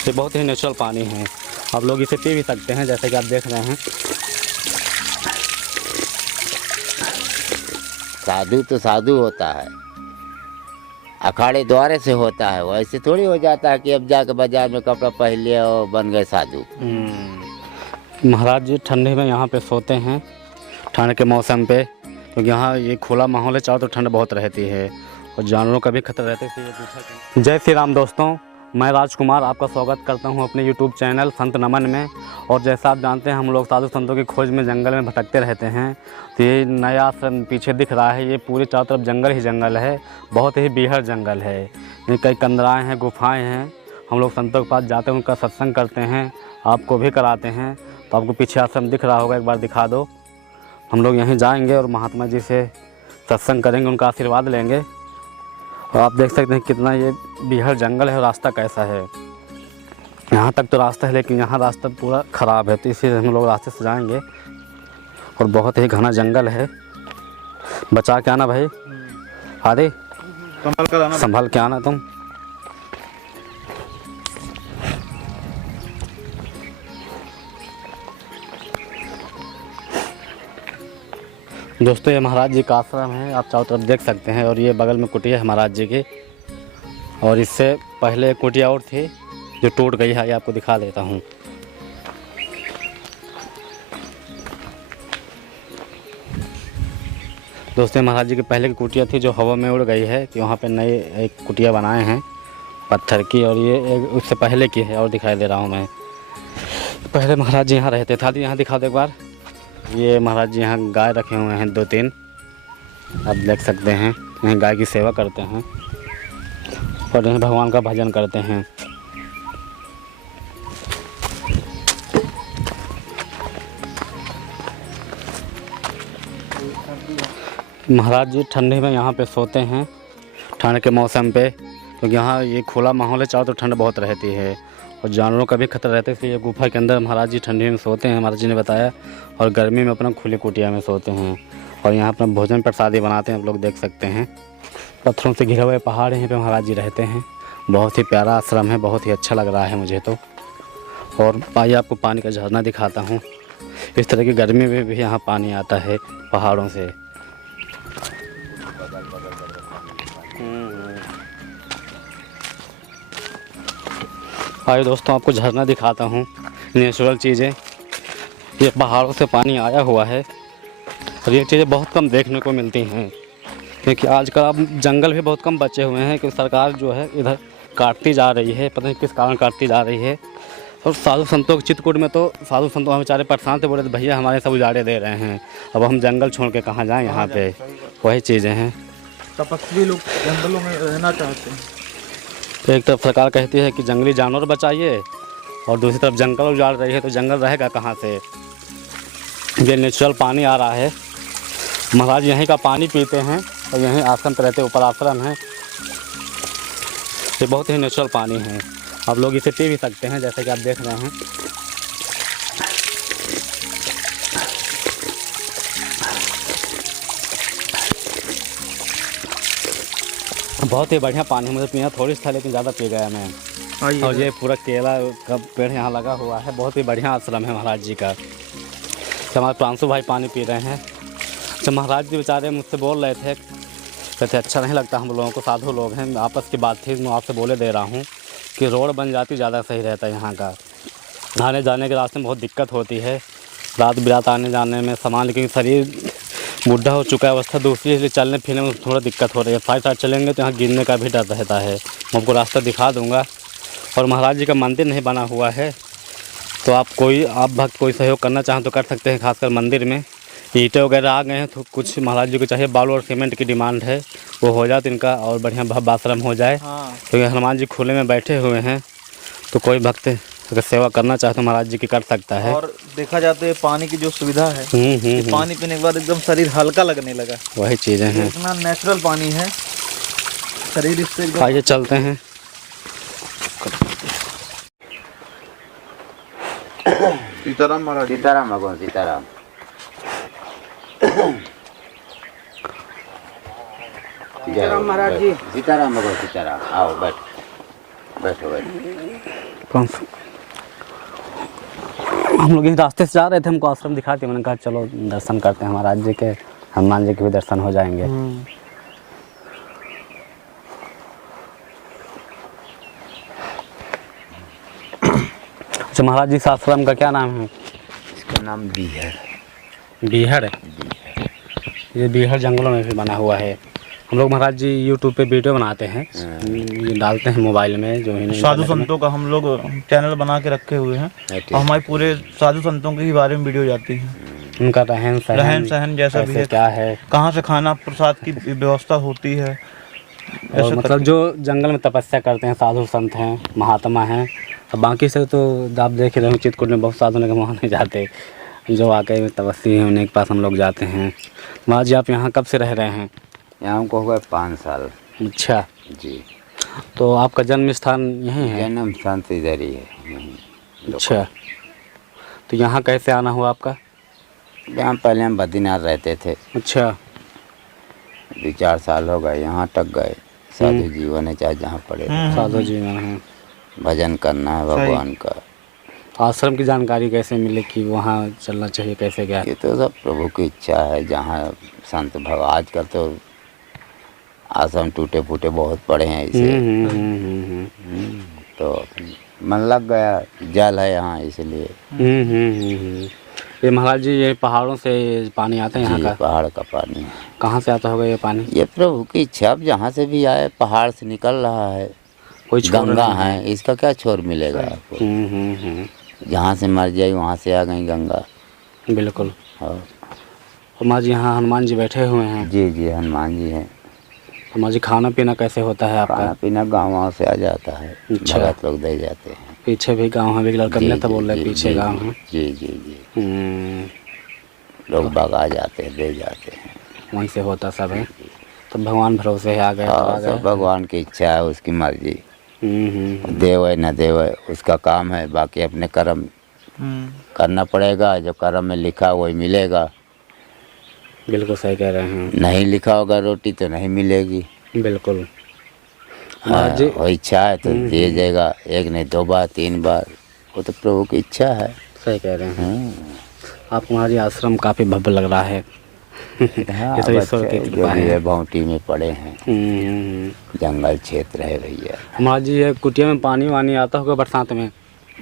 ये बहुत ही नेचुरल पानी है, आप लोग इसे पी भी सकते हैं जैसे कि आप देख रहे हैं। साधु तो साधु होता है, अखाड़े द्वारे से होता है, वैसे थोड़ी हो जाता है कि अब जाकर बाजार में कपड़ा पहन लिया और बन गए साधु। महाराज जी ठंडी में यहाँ पे सोते हैं, ठंड के मौसम पे, क्योंकि यहाँ ये खुला माहौल है, चारों तो ठंड बहुत रहती है और जानवरों का भी खतरा रहता है। जय श्री राम दोस्तों, मैं राजकुमार आपका स्वागत करता हूं अपने YouTube चैनल संत नमन में। और जैसा आप जानते हैं हम लोग साधु संतों की खोज में जंगल में भटकते रहते हैं। तो ये नया आश्रम पीछे दिख रहा है, ये पूरी चारों तरफ जंगल ही जंगल है, बहुत ही बीहड़ जंगल है। ये कई कंदराएँ हैं, गुफाएँ हैं। हम लोग संतों के पास जाते हैं, उनका सत्संग करते हैं, आपको भी कराते हैं। तो आपको पीछे आश्रम दिख रहा होगा, एक बार दिखा दो। हम लोग यहीं जाएंगे और महात्मा जी से सत्संग करेंगे, उनका आशीर्वाद लेंगे। और आप देख सकते हैं कितना ये बीहड़ जंगल है और रास्ता कैसा है। यहाँ तक तो रास्ता है लेकिन यहाँ रास्ता पूरा ख़राब है, तो इसीलिए हम लोग रास्ते से जाएंगे। और बहुत ही घना जंगल है, बचा के आना भाई, आदि संभाल के आना तुम। दोस्तों ये महाराज जी का आश्रम है, आप चारों तरफ देख सकते हैं। और ये बगल में कुटिया है महाराज जी की, और इससे पहले एक कुटिया और थी जो टूट गई है, ये आपको दिखा देता हूँ। दोस्तों महाराज जी की पहले की कुटिया थी जो हवा में उड़ गई है, कि वहाँ पे नए एक कुटिया बनाए हैं पत्थर की, और ये एक उससे पहले की है और दिखाई दे रहा हूँ मैं। पहले महाराज जी यहाँ रहते थे, यहाँ दिखा दो एक बार। ये महाराज जी यहाँ गाय रखे हुए हैं 2-3, आप देख सकते हैं। यहाँ गाय की सेवा करते हैं और यहाँ भगवान का भजन करते हैं। महाराज जी ठंडी में यहाँ पे सोते हैं, ठंड के मौसम पे, क्योंकि यहाँ ये खुला माहौल है, चारों तो ठंड बहुत रहती है और जानवरों का भी खतरा रहता है। इसलिए गुफा के अंदर महाराज जी ठंडी में सोते हैं, महाराज जी ने बताया। और गर्मी में अपना खुली कुटिया में सोते हैं और यहाँ अपना भोजन प्रसादी बनाते हैं, आप लोग देख सकते हैं। पत्थरों से घिरे हुए पहाड़ हैं, यहाँ पे महाराज जी रहते हैं। बहुत ही प्यारा आश्रम है, बहुत ही अच्छा लग रहा है मुझे तो। और आइए आपको पानी का झरना दिखाता हूँ। इस तरह की गर्मी में भी यहाँ पानी आता है पहाड़ों से। आइए दोस्तों आपको झरना दिखाता हूँ, नेचुरल चीज़ें। ये पहाड़ों से पानी आया हुआ है और ये चीज़ें बहुत कम देखने को मिलती हैं, क्योंकि आजकल अब जंगल भी बहुत कम बचे हुए हैं, क्योंकि सरकार जो है इधर काटती जा रही है, पता नहीं किस कारण काटती जा रही है। और साधु संतों के चित्रकूट में तो साधु संतों हम बेचारे परेशान थे, बोले भैया हमारे सब उजाड़े दे रहे हैं, अब हम जंगल छोड़ के कहाँ जाएँ। यहाँ पे वही चीज़ें हैं, तपस्वी लोग जंगलों में रहना चाहते हैं। तो एक तरफ सरकार कहती है कि जंगली जानवर बचाइए और दूसरी तरफ जंगल उजाड़ रही है, तो जंगल रहेगा कहाँ से। ये नेचुरल पानी आ रहा है, महाराज यहीं का पानी पीते हैं और यहीं आश्रम पर रहते, ऊपर आश्रम है। ये बहुत ही नेचुरल पानी है, आप लोग इसे पी भी सकते हैं जैसे कि आप देख रहे हैं। बहुत ही बढ़िया पानी, मुझे पीना थोड़ी सा था लेकिन ज़्यादा पी गया मैं। और ये पूरा केला का पेड़ यहाँ लगा हुआ है, बहुत ही बढ़िया आश्रम है महाराज जी का। तो हमारे प्रांशु भाई पानी पी रहे हैं। तो महाराज जी बेचारे मुझसे बोल रहे थे, कहते अच्छा नहीं लगता हम लोगों को, साधु लोग हैं, आपस की बात थी, मैं आपसे बोले दे रहा हूँ कि रोड बन जाती ज़्यादा सही रहता है। यहाँ का आने जाने के रास्ते में बहुत दिक्कत होती है, रात बिरात आने जाने में सामान, लेकिन शरीर बुढ़ा हो चुका है, अवस्था दूसरी, इसलिए चलने फिरने में थोड़ा दिक्कत हो रही है। फाइट चलेंगे तो यहाँ गिरने का भी डर रहता है। मैं आपको रास्ता दिखा दूँगा। और महाराज जी का मंदिर नहीं बना हुआ है, तो आप भक्त कोई सहयोग करना चाहें तो कर सकते हैं। खासकर मंदिर में ईंटें वगैरह आ गए हैं, तो कुछ महाराज जी को चाहिए बालू और सीमेंट की डिमांड है, वो हो जाए तो इनका और बढ़िया भव्य आश्रम हो जाए। क्योंकि हनुमान जी खुले में बैठे हुए हैं, तो कोई भक्त अगर सेवा करना चाहे तो महाराज जी की कर सकता है। और देखा जाता है पानी की जो सुविधा है, पानी पीने के बाद एकदम शरीर हल्का लगने लगा, वही चीज़ें हैं। इतना नेचुरल पानी है, शरीर इससे एकदम। आइए चलते हैं। सीताराम महाराज, सीताराम भगवान सीताराम। सीताराम महाराज जी, सीताराम भगवान सीताराम। आओ बैठो बैठो बैठो। 500। हम लोग इस रास्ते से जा रहे थे, हमको आश्रम दिखा दिया, मैंने कहा चलो दर्शन करते हैं महाराज जी के, हनुमान जी के भी दर्शन हो जाएंगे। अच्छा महाराज जी इस आश्रम का क्या नाम है? इसका नाम बीहड़। बीहड़ है। ये बीहड़ जंगलों में भी बना हुआ है। हम लोग महाराज जी यूट्यूब पे वीडियो बनाते हैं, ये डालते हैं मोबाइल में, जो है साधु संतों का हम लोग चैनल बना के रखे हुए हैं और हमारे पूरे साधु संतों के ही बारे में वीडियो जाती है। उनका रहन सहन जैसा भी है, क्या है, कहाँ से खाना प्रसाद की व्यवस्था होती है, और मतलब जो जंगल में तपस्या करते हैं साधु संत हैं, महात्मा हैं। और बाकी से तो आप देख रहे हो चित्रकूट में बहुत साधु के वहाँ नहीं जाते, जो वाकई में तपस्वी हैं उन्हीं के पास हम लोग जाते हैं। महाराज जी आप यहाँ कब से रह रहे हैं? यहाँ हमको हुआ 5 साल। अच्छा जी। तो आपका जन्म स्थान यहीं है? जन्म स्थान तो इधर ही है, यहीं। अच्छा, तो यहाँ कैसे आना हुआ आपका? यहाँ पहले हम बद्रीनाथ रहते थे। अच्छा। 2-4 साल हो गए, यहाँ तक गए। साधु जीवन है, चाहे जहाँ पड़े साधु जीवन है, भजन करना है भगवान का। आश्रम की जानकारी कैसे मिले कि वहाँ चलना चाहिए, कैसे क्या? ये तो सब प्रभु की इच्छा है। जहाँ संत भग आजकल तो आश्रम टूटे फूटे बहुत पड़े हैं इसे। तो मन लग गया, जल है यहाँ इसलिए। ये महाराज जी ये पहाड़ों से पानी आता है यहाँ का? पहाड़ का पानी। कहाँ से आता होगा ये पानी? ये प्रभु की इच्छा, अब जहाँ से भी आए पहाड़ से निकल रहा है। कोई गंगा है, इसका क्या छोर मिलेगा आपको? जहाँ से मर जाए वहाँ से आ गई गंगा। बिल्कुल। और महाराज जी यहाँ हनुमान जी बैठे हुए हैं? जी जी, हनुमान जी हैं। हनुमान जी खाना पीना कैसे होता है आपका? खाना पीना गाँव से आ जाता है। अच्छा। भगत लोग दे जाते हैं। पीछे भी गांव है, भी लड़का मिला था बोल रहे पीछे गांव है। जी जी जी। लोग बाग आ जाते हैं, दे जाते हैं, वहीं से होता सब है। तो भगवान भरोसे है, आ गए। सब भगवान की इच्छा है, उसकी मर्जी। देवे न देवे उसका काम है, बाकी अपने कर्म करना पड़ेगा। जो कर्म में लिखा वही मिलेगा। बिल्कुल सही कह रहे हैं। नहीं लिखा होगा रोटी तो नहीं मिलेगी। बिल्कुल। वो इच्छा है तो दे जाएगा, 1 नहीं 2 बार 3 बार, वो तो प्रभु की इच्छा है। सही कह रहे हैं। आप हमारी आश्रम काफ़ी भव्य लग रहा है। हाँ, तो ईश्वर की जो कृपा भी है। है बाउंटी में पड़े हैं। जंगल क्षेत्र है भैया। महाराज जी ये कुटिया में पानी वानी आता होगा बरसात में?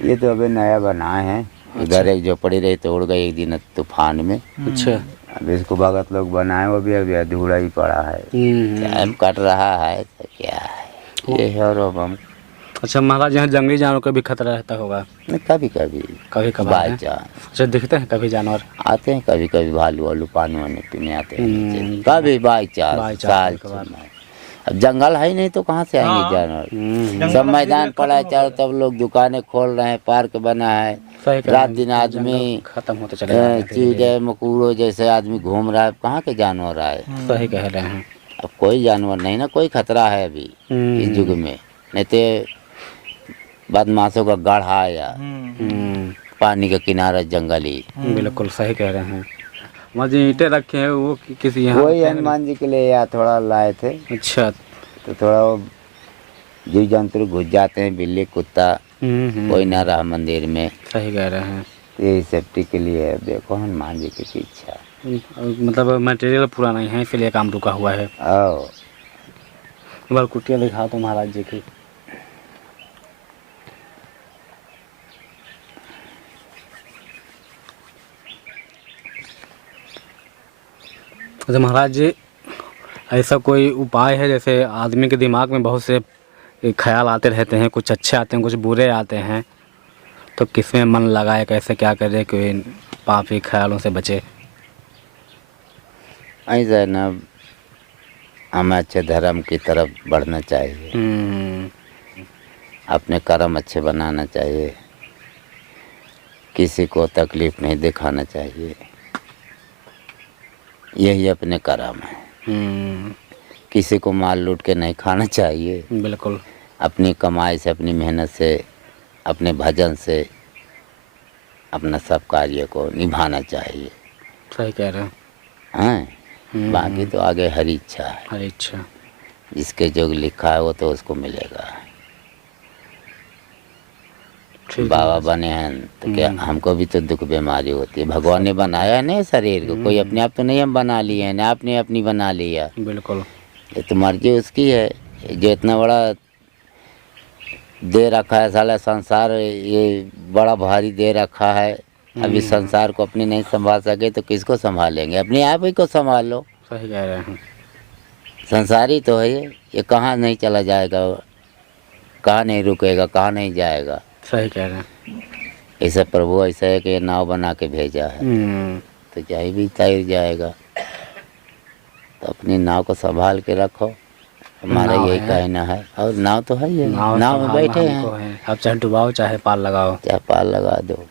ये तो अभी नया बनाए हैं। इधर एक जो पड़ी रही तो उड़ गई एक दिन तूफान में। अच्छा। अब इसको भगत लोग बनाए, वो भी अभी अधूरा ही पड़ा है। टाइम कट रहा है तो क्या है ये है। और अब हम अच्छा महाराज यहाँ जंगली जानवरों का भी खतरा रहता होगा? कभी कभी कभार बाई चांस। अच्छा दिखते हैं कभी जानवर? आते हैं कभी कभी, भालू वालू पानी वानी पीने आते हैं नीचे। कभी बाई चांस साल में। अब जंगल है ही नहीं तो कहाँ से आएंगे जानवर? सब मैदान पड़ा है चारों, तब लोग दुकानें खोल रहे हैं, पार्क बना है। रात दिन आदमी खत्म होते चले चीड़े मकूड़ों जैसे आदमी घूम रहा है, कहाँ के जानवर आए? सही कह रहे हैं। अब कोई जानवर नहीं ना, कोई खतरा है अभी इस युग में। नहीं तो बदमाशों का गढ़ आया, पानी का किनारा जंगली। बिल्कुल सही कह रहे हैं। महाराज जी ईंटें रखे हैं वो किसी यहाँ? वही हनुमान जी के लिए या थोड़ा लाए थे। अच्छा। तो थोड़ा वो जीव जंतु घुस जाते हैं, बिल्ली कुत्ता कोई ना रहा मंदिर में। सही कह रहे हैं। यही सेफ्टी के लिए है। देखो हनुमान जी की इच्छा, मतलब मटेरियल पूरा नहीं है इसलिए काम रुका हुआ है। आओ एक बार कुटिया दिखा दो महाराज जी की। अच्छा महाराज जी ऐसा कोई उपाय है, जैसे आदमी के दिमाग में बहुत से ख्याल आते रहते हैं, कुछ अच्छे आते हैं कुछ बुरे आते हैं, तो किसमें मन लगाए, कैसे क्या करे कि पापी ख्यालों से बचे? ऐसा ना, हमें अच्छे धर्म की तरफ बढ़ना चाहिए, अपने कर्म अच्छे बनाना चाहिए, किसी को तकलीफ नहीं दिखाना चाहिए, यही अपने कर्म है। किसी को माल लूट के नहीं खाना चाहिए। बिल्कुल। अपनी कमाई से, अपनी मेहनत से, अपने भजन से अपना सब कार्य को निभाना चाहिए। सही कह रहे हैं। बाकी तो आगे हरी इच्छा है। हरी इच्छा, जिसके जो लिखा है वो तो उसको मिलेगा। बाबा बने हैं तो क्या हमको भी तो दुख बीमारी होती है। भगवान ने बनाया नहीं शरीर को, कोई अपने आप तो नहीं हम बना लिए हैं, ना आपने अपनी बना लिया। बिल्कुल। ये तो मर्जी उसकी है। जो इतना बड़ा दे रखा है साला संसार, ये बड़ा भारी दे रखा है। अभी संसार को अपने नहीं संभाल सके तो किसको संभालेंगे? अपने आप ही को संभाल लो। सही कह रहे हैं। संसारी तो है ये कहाँ नहीं चला जाएगा, कहाँ नहीं रुकेगा, कहाँ नहीं जाएगा। सही कह रहे हैं। ऐसा प्रभु ऐसा है कि नाव बना के भेजा है तो चाहे भी तैर जाएगा। तो अपनी नाव को संभाल के रखो, हमारा यही कहना है। और नाव तो है, ये नाव में बैठे हैं। अब चाहे डुबाओ चाहे पाल लगाओ, चाहे पाल लगा दो।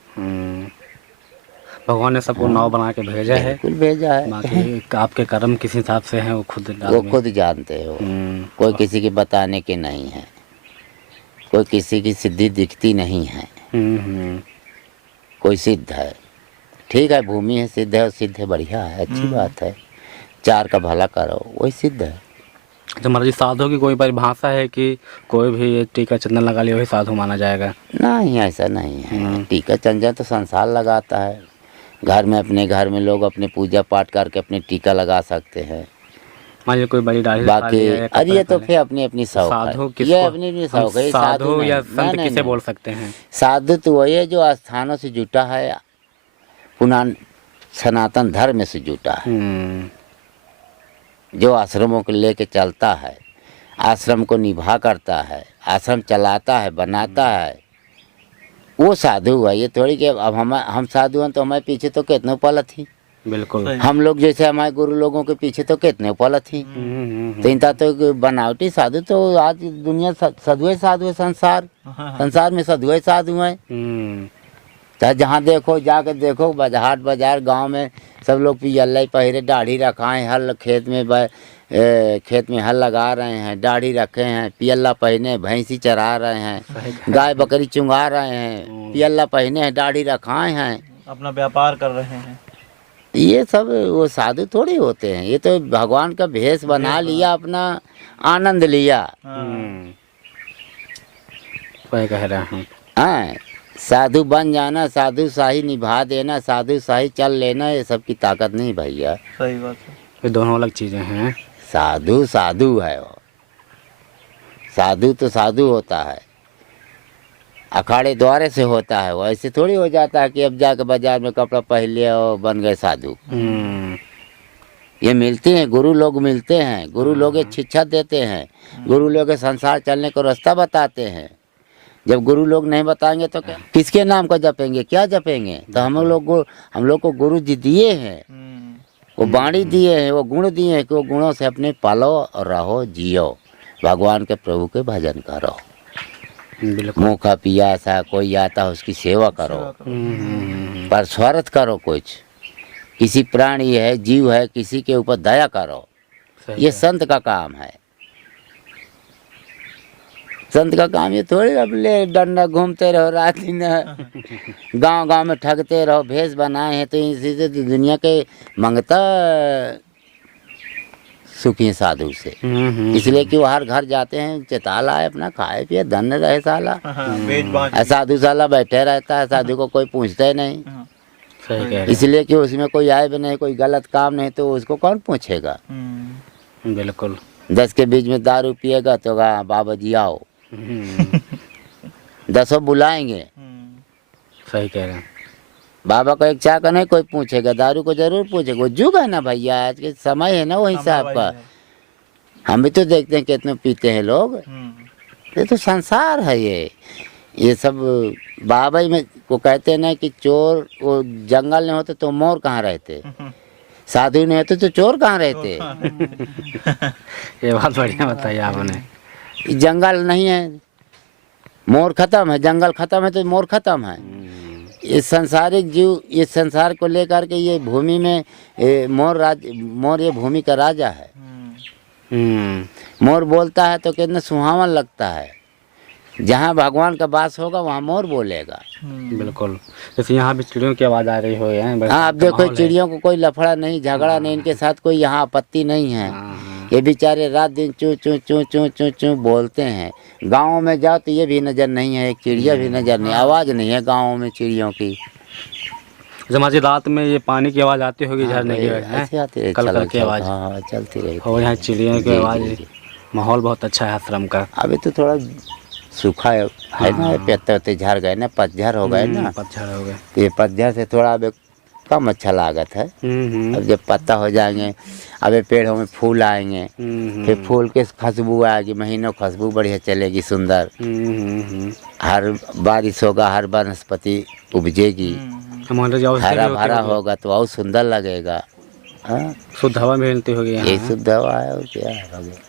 भगवान ने सबको नाव बना के भेजा है। बिल्कुल भेजा है। बाकी आपके कर्म किस हिसाब से हैं वो खुद जानते हो। कोई किसी के बताने के नहीं है, कोई किसी की सिद्धि दिखती नहीं है। कोई सिद्ध है, ठीक है, भूमि है, सिद्ध है, और सिद्ध है, बढ़िया है, अच्छी बात है। चार का भला करो, वही सिद्ध है। तो महाराज जी साधु की कोई परिभाषा है कि कोई भी ये टीका चंदन लगा लिया वही साधु माना जाएगा? नहीं, ऐसा नहीं है। टीका चंदन तो संसार लगाता है। घर में, अपने घर में लोग अपने पूजा पाठ करके अपने टीका लगा सकते हैं। मान लीजिए कोई बड़ी दाढ़ी बाकी अरे ये तो फिर अपनी अपनी शौक है, ये अपनी अपनी शौक है। साधु या संत किसे बोल सकते हैं? साधु तो वही है जो स्थानों से जुटा है, पुरान सनातन धर्म से जुटा है, जो आश्रमों को लेके चलता है, आश्रम को निभा करता है, आश्रम चलाता है, बनाता है, वो साधु है। ये थोड़ी कि अब हम साधु हैं तो हमारे पीछे तो कितने पल थी। बिल्कुल। हम लोग जैसे हमारे गुरु लोगों के पीछे तो कितने पल थी। तो इनका तो बनावटी साधु तो आज दुनिया साधु है। संसार में साधु है। चाहे जहाँ देखो जाके देखो, हाट बाजार गांव में सब लोग पियल्ला पहरे, दाढ़ी रखाए, हल खेत में हल लगा रहे हैं, दाढ़ी रखे हैं, पियल्ला पहने, भैंसी चरा रहे हैं, गाय बकरी चुंगा रहे हैं, पियल्ला पहने हैं, दाढ़ी रखाए हैं, अपना व्यापार कर रहे हैं। ये सब वो साधु थोड़ी होते हैं। ये तो भगवान का भेष बना लिया, अपना आनंद लिया। कह रहे हैं हाँ, साधु बन जाना, साधु शाही निभा देना, साधु शाही चल लेना, ये सब की ताकत नहीं भैया। सही बात है। ये दोनों अलग चीजें हैं। साधु साधु है, वो साधु तो साधु होता है, अखाड़े द्वारे से होता है। वो ऐसे थोड़ी हो जाता है कि अब जाके बाजार में कपड़ा पहन लिया और बन गए साधु। ये मिलते हैं, गुरु लोग मिलते हैं, गुरु लोग एक शिक्षा देते हैं, गुरु लोग संसार चलने को रास्ता बताते हैं। जब गुरु लोग नहीं बताएंगे तो क्या, किसके नाम का जपेंगे, क्या जपेंगे? तो हम लोग को गुरु जी दिए हैं, वो बाणी दिए हैं, वो गुण दिए हैं कि वो गुणों से अपने पालो और रहो, जियो, भगवान के प्रभु के भजन करो। मुँह पिया ऐसा कोई आता है उसकी सेवा करो, पर स्वार्थ करो कुछ, किसी प्राणी है, जीव है, किसी के ऊपर दया करो। ये संत का काम है। संत का काम ये थोड़ी अपने डंडा घूमते रहो, रात दिन गांव में ठगते रहो, भेष बनाए हैं तो इसी से दुनिया के मंगता सुखी साधु से। इसलिए कि वो हर घर जाते हैं, चेताल आए, अपना खाए पिए, धन्य रहे साला। साधु साला बैठे रहता है, साधु को कोई पूछता ही नहीं। इसलिए कि उसमें कोई आए भी नहीं, कोई गलत काम नहीं, तो उसको कौन पूछेगा? बिल्कुल। 10 के बीच में दारू पिएगा तो बाबा जी आओ, 10 बुलाएंगे। सही कह रहे हैं। बाबा को एक चाय का नहीं कोई पूछेगा, दारू को जरूर पूछेगा। वो जुग है ना भैया, आज के समय है ना वो हिसाब का। हम भी तो देखते हैं कितने पीते हैं लोग। ये तो संसार है। ये सब बाबा में को कहते हैं ना कि चोर, वो जंगल नहीं होते तो मोर कहाँ रहते, साधु नहीं होते तो चोर कहाँ रहते। ये बात बढ़िया बताई आपने। जंगल नहीं है, मोर खत्म है, जंगल खत्म है तो मोर खत्म है। ये संसारिक जीव, ये संसार को लेकर के ये भूमि में मोर ये भूमि का राजा है। मोर बोलता है तो कितना सुहावन लगता है। जहाँ भगवान का वास होगा वहाँ मोर बोलेगा। बिल्कुल। जैसे यहाँ भी चिड़ियों की आवाज़ आ रही हो। हाँ, अब देखो चिड़ियों को कोई लफड़ा नहीं, झगड़ा नहीं, इनके साथ कोई यहाँ आपत्ति नहीं है। ये बेचारे रात दिन चू चू चू चू चू चू बोलते हैं। गाँव में जाओ तो ये भी नज़र नहीं है, एक चिड़िया भी नज़र नहीं, आवाज़ नहीं है गाँव में चिड़ियों की। जमाजी रात में ये पानी की आवाज़ आती होगी, झरने की ऐसे आती है, कल की आवाज़। हाँ चलती रही। और यहाँ चिड़ियों की आवाज़। माहौल बहुत अच्छा है आश्रम का। अभी तो थोड़ा सूखा है ना, पत्ते वत्ते झड़ गए ना, पतझड़ हो गए ना, पतझड़ हो गए। तो ये पतझड़ से थोड़ा अब कम अच्छा लागत है। अब जब पत्ता हो जाएंगे, अब ये पेड़ों में फूल आएंगे, फिर फूल के खुशबू आएगी, महीनों खुशबू बढ़िया चलेगी, सुंदर। हर बारिश होगा, हर वनस्पति उपजेगी, हरा भरा होगा तो और सुंदर लगेगा। हाँ, शुद्ध हवा मिलती होगी यहाँ। ये शुद्ध हवा है और क्या है।